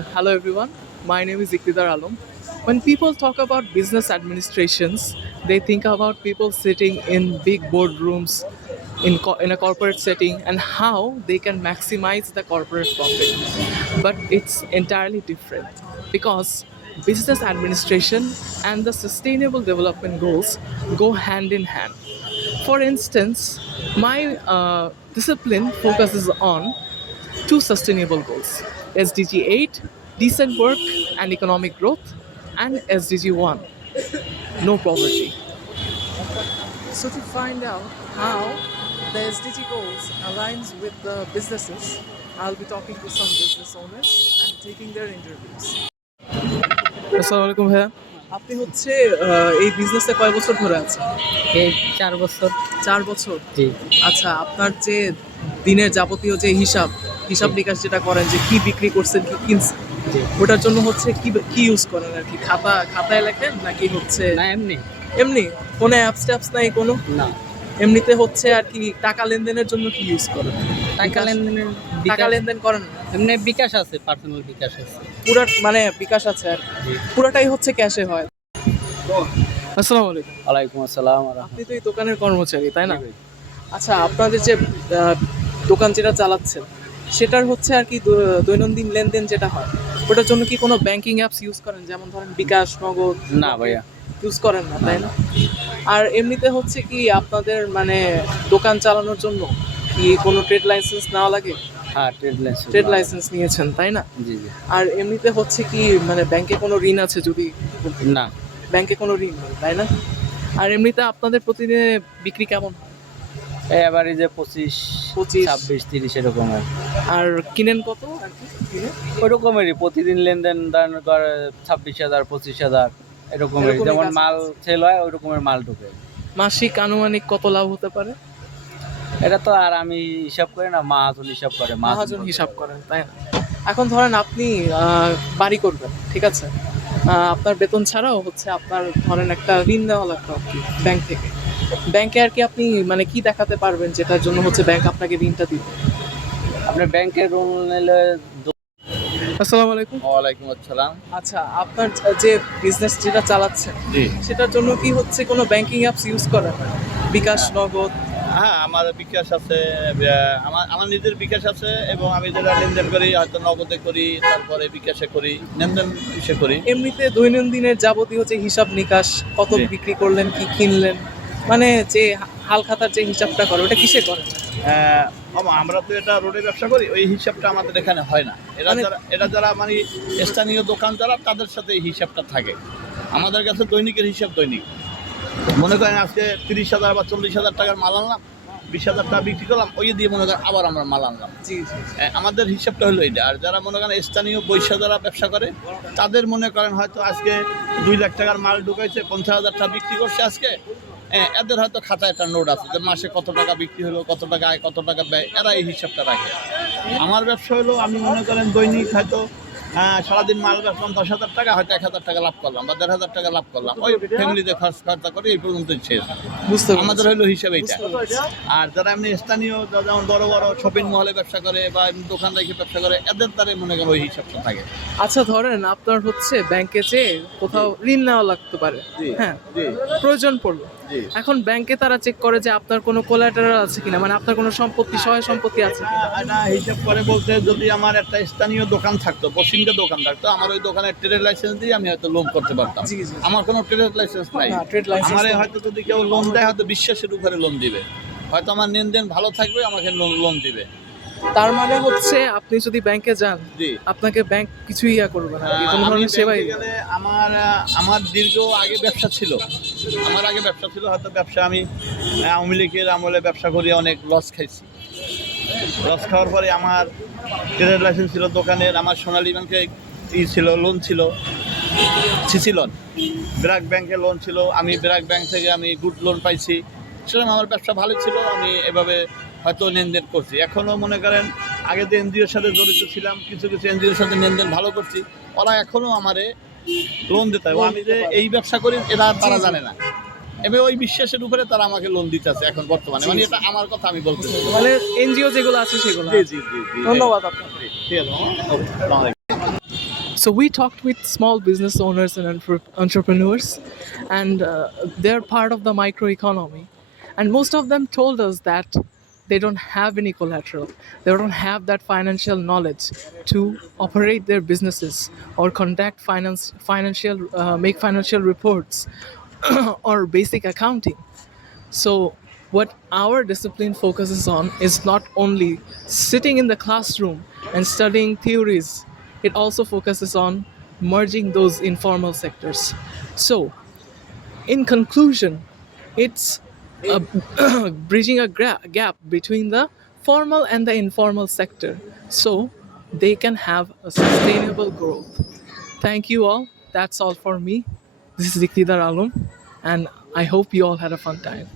Hello everyone, my name is Iqtidar Alam. When people talk about business administrations, they think about people sitting in big boardrooms in a corporate setting and how they can maximize the corporate profit. But it's entirely different because business administration and the sustainable development goals go hand in hand. For instance, my discipline focuses on two sustainable goals: SDG 8, decent work and economic growth, and SDG 1, no poverty. So, to find out how the SDG goals aligns with the businesses, I'll be talking to some business owners and taking their interviews. আসসালামু আলাইকুম ভাইয়া, আপনি হচ্ছে এই বিজনেসে কয় বছর ধরে আছেন? এই 4 বছর। 4 বছর। জি। আচ্ছা, আপনার যে দিনের যাবতীয় যে হিসাব নিকাশ যেটা করেন, যে কি বিক্রি করছেন কি কিনছেন, জি। ওটার জন্য হচ্ছে কি ইউজ করেন আর কি? খাতায় লেখেন নাকি হচ্ছে না এমনি? এমনি কোনো অ্যাপস নাই কোনো? না। এমনিতে হচ্ছে আর কি টাকা লেনদেনের জন্য কি ইউজ করেন? টাকা লেনদেন করেন না? এমনি বিকাশ আছে, পার্সোনাল বিকাশ আছে। পুরা মানে বিকাশ আছে আর কি। জি। পুরাটাই হচ্ছে ক্যাশে হয়। আসসালামু আলাইকুম। ওয়ালাইকুম আসসালাম। আপনি তো এই দোকানের কর্মচারী, তাই না? আচ্ছা, আপনাদের যে দোকান যেটা চালাচ্ছেন, সেটার হচ্ছে আর কি দৈনন্দিন লেনদেন যেটা হয়, ওটার জন্য কি কোনো ব্যাংকিং অ্যাপস ইউজ করেন, যেমন ধরেন বিকাশ, নগদ? না ভাইয়া, ইউজ করেন না, তাই না? আর এমনিতে হচ্ছে কি আপনাদের মানে দোকান চালানোর জন্য কি কোনো ট্রেড লাইসেন্স নেওয়া লাগে? হ্যাঁ, ট্রেড লাইসেন্স নিয়েছেন, তাই না? জি জি। আর এমনিতে হচ্ছে কি মানে ব্যাংকে কোনো ঋণ আছে যদি? না, ব্যাংকে কোনো ঋণ নেই, তাই না? আর এমনিতে আপনাদের প্রতিদিনে বিক্রি কেমন হয়? এই এবারে যে 25, 26, 30 এরকম হয়। আর কিনেন কত আর কি কিনে? ওই রকমেরই প্রতিদিন লেনদেন, ধরেন 26,000, 25,000 এরকমের। যেমন মাল সেল হয় ওই রকমের মাল ঢোকে। মাসিক আনুমানিক কত লাভ হতে পারে? এটা তো আর আমি হিসাব করি না, মাহাজন হিসাব করে। মাহাজন হিসাব করেন, তাই না? এখন ধরেন আপনি বাড়ি করবেন, ঠিক আছে? আপনার বেতন ছাড়াও হচ্ছে আপনার ধরেন একটা ঋণ নেওয়া লাগবে আর কি ব্যাংক থেকে। ব্যাংকে আর কি আপনি মানে কি দেখাতে পারবেন যেটার জন্য হচ্ছে ব্যাংক আপনাকে ঋণটা দিবে? আপনার ব্যাংকের লোন নিলে। আসসালামু আলাইকুম। ওয়ালাইকুম আসসালাম। আচ্ছা, আপনার যে বিজনেস যেটা চালাচ্ছেন, জি। সেটার জন্য কি হচ্ছে কোনো ব্যাংকিং অ্যাপস ইউজ করেন? বিকাশ, নগদ? হ্যাঁ, আমার বিকাশ আছে, আমার নিজের বিকাশ আছে, এবং আমি যেটা লেনদেন করি হয়তো নগদে করি, তারপরে বিকাশে করি, লেনদেন ইসে করি। এমনিতে দৈনন্দিনের যাবতীয় যে হিসাব নিকাশ, কত জি। বিক্রি করলেন, কি কিনলেন, মানে যে হালখাতার যে হিসাবটা করে, ওটা কিসে করেন? আমরা তো এটা রোডে ব্যবসা করি, ওই হিসাবটা আমাদের এখানে হয় না। এরা যারা মানে স্থানীয় দোকান যারা, তাদের সাথে এই হিসাবটা থাকে। আমাদের কাছে দৈনিকের হিসাব দৈনিক। মনে করেন আজকে 30,000 বা 40,000 টাকার মাল আনলাম, 20,000 টাকা বিক্রি করলাম, ওই দিয়ে মনে করেন আবার আমরা মাল আনলাম। জি জি। আমাদের হিসাবটা হলো এইটা। আর যারা মনে করেন স্থানীয় বৈশা যারা ব্যবসা করে, তাদের মনে করেন হয়তো আজকে 2 লাখ টাকার মাল ঢুকাইছে, 50,000 টাকা বিক্রি করছে আজকে। এদের হয়তো খাতায় একটা নোট আছে যে মাসে কত টাকা বিক্রি হলো, কত টাকা আয়, কত টাকা ব্যয়, এরা এই হিসাবটা রাখে। আমার ব্যবসা হলো আমি মনে করেন দৈনিক হয়তো সারাদিন মাল বেচলাম 10,000 টাকা, হয়তো 1,000 টাকা লাভ করলাম বা 1,500 টাকা লাভ করলাম, ওই ফ্যামিলিতে খরচা করে এই পর্যন্তই শেষ। আমাদের হলো হিসাব এইটা। আর যারা এমনি স্থানীয় যেমন বড় বড় শপিং মহলে ব্যবসা করে বা দোকান রেখে ব্যবসা করে, এদের দ্বারা মনে করেন ওই হিসাবটা থাকে। আচ্ছা, ধরেন আপনার হচ্ছে ব্যাংকে যে কোথাও ঋণ নেওয়া লাগতে পারে, হ্যাঁ, প্রয়োজন পড়লো। এখন ব্যাংকে তারা চেক করে যে আপনার কোনো কোলাটেরাল আছে কিনা, মানে আপনার কোনো সম্পত্তি, সহায় সম্পত্তি আছে কিনা। এটা হিসাব করে বলতে, যদি আমার একটা স্থানীয় দোকান থাকতো, বসিংটা দোকান থাকতো, আমার ওই দোকানের ট্রেড লাইসেন্স দিয়ে আমি হয়তো লোন করতে পারতাম। আমার কোনো ট্রেড লাইসেন্স নাই। আমার হয়তো যদি কেউ লোন দেয়, হয়তো বিশ্বাসের উপরে লোন দিবে, হয়তো আমার লেনদেন ভালো থাকবে, আমাকে লোন দিবে। তার মানে হচ্ছে আপনি যদি ব্যাংকে যান, জি, আপনাকে ব্যাংক কিছুই করবে না, কোনো ধরনের সেবাই গেলে। আমার দীর্ঘ আগে ব্যবসা ছিল, হয়তো ব্যবসা আমি আওয়ামী লীগের আমলে ব্যবসা করি, অনেক লস খাইছি। লস খাওয়ার পরে আমার ট্রেড লাইসেন্স ছিল দোকানের, আমার সোনালী ব্যাংকে ছিল, লোন ছিল, সিসি লোন, ব্র্যাক ব্যাংকে লোন ছিল। আমি ব্র্যাক ব্যাংক থেকে আমি গুড লোন পাইছি, সেরকম আমার ব্যবসা ভালো ছিল। আমি এভাবে হয়তো লেনদেন করছি। এখনও মনে করেন আগে যে এনজিওর সাথে জড়িত ছিলাম, কিছু এনজিওর সাথে লেনদেন ভালো করছি, ওরা এখনও আমারে লোন দিতে হয়। আমি যে এই ব্যবসা করি তারা জানে না, এবার ওই বিশ্বাসের উপরে তারা আমাকে লোন দিতেছে এখন বর্তমানে। মানে এটা আমার কথা আমি বলতেছি, মানে এনজিও যেগুলো আছে সেগুলো। জি জি জি। ধন্যবাদ আপনাকে। ঠিক আছে। So we talked with small business owners and entrepreneurs, and they're part of the microeconomy. And most of them told us that they don't have any collateral. They don't have that financial knowledge to operate their businesses or conduct make financial reports or basic accounting. So, what our discipline focuses on is not only sitting in the classroom and studying theories, it also focuses on merging those informal sectors. So, in conclusion, it's a bridging a gap between the formal and the informal sector so they can have a sustainable growth. Thank you all. That's all for me. This is Iktidar Alum, and I hope you all had a fun time.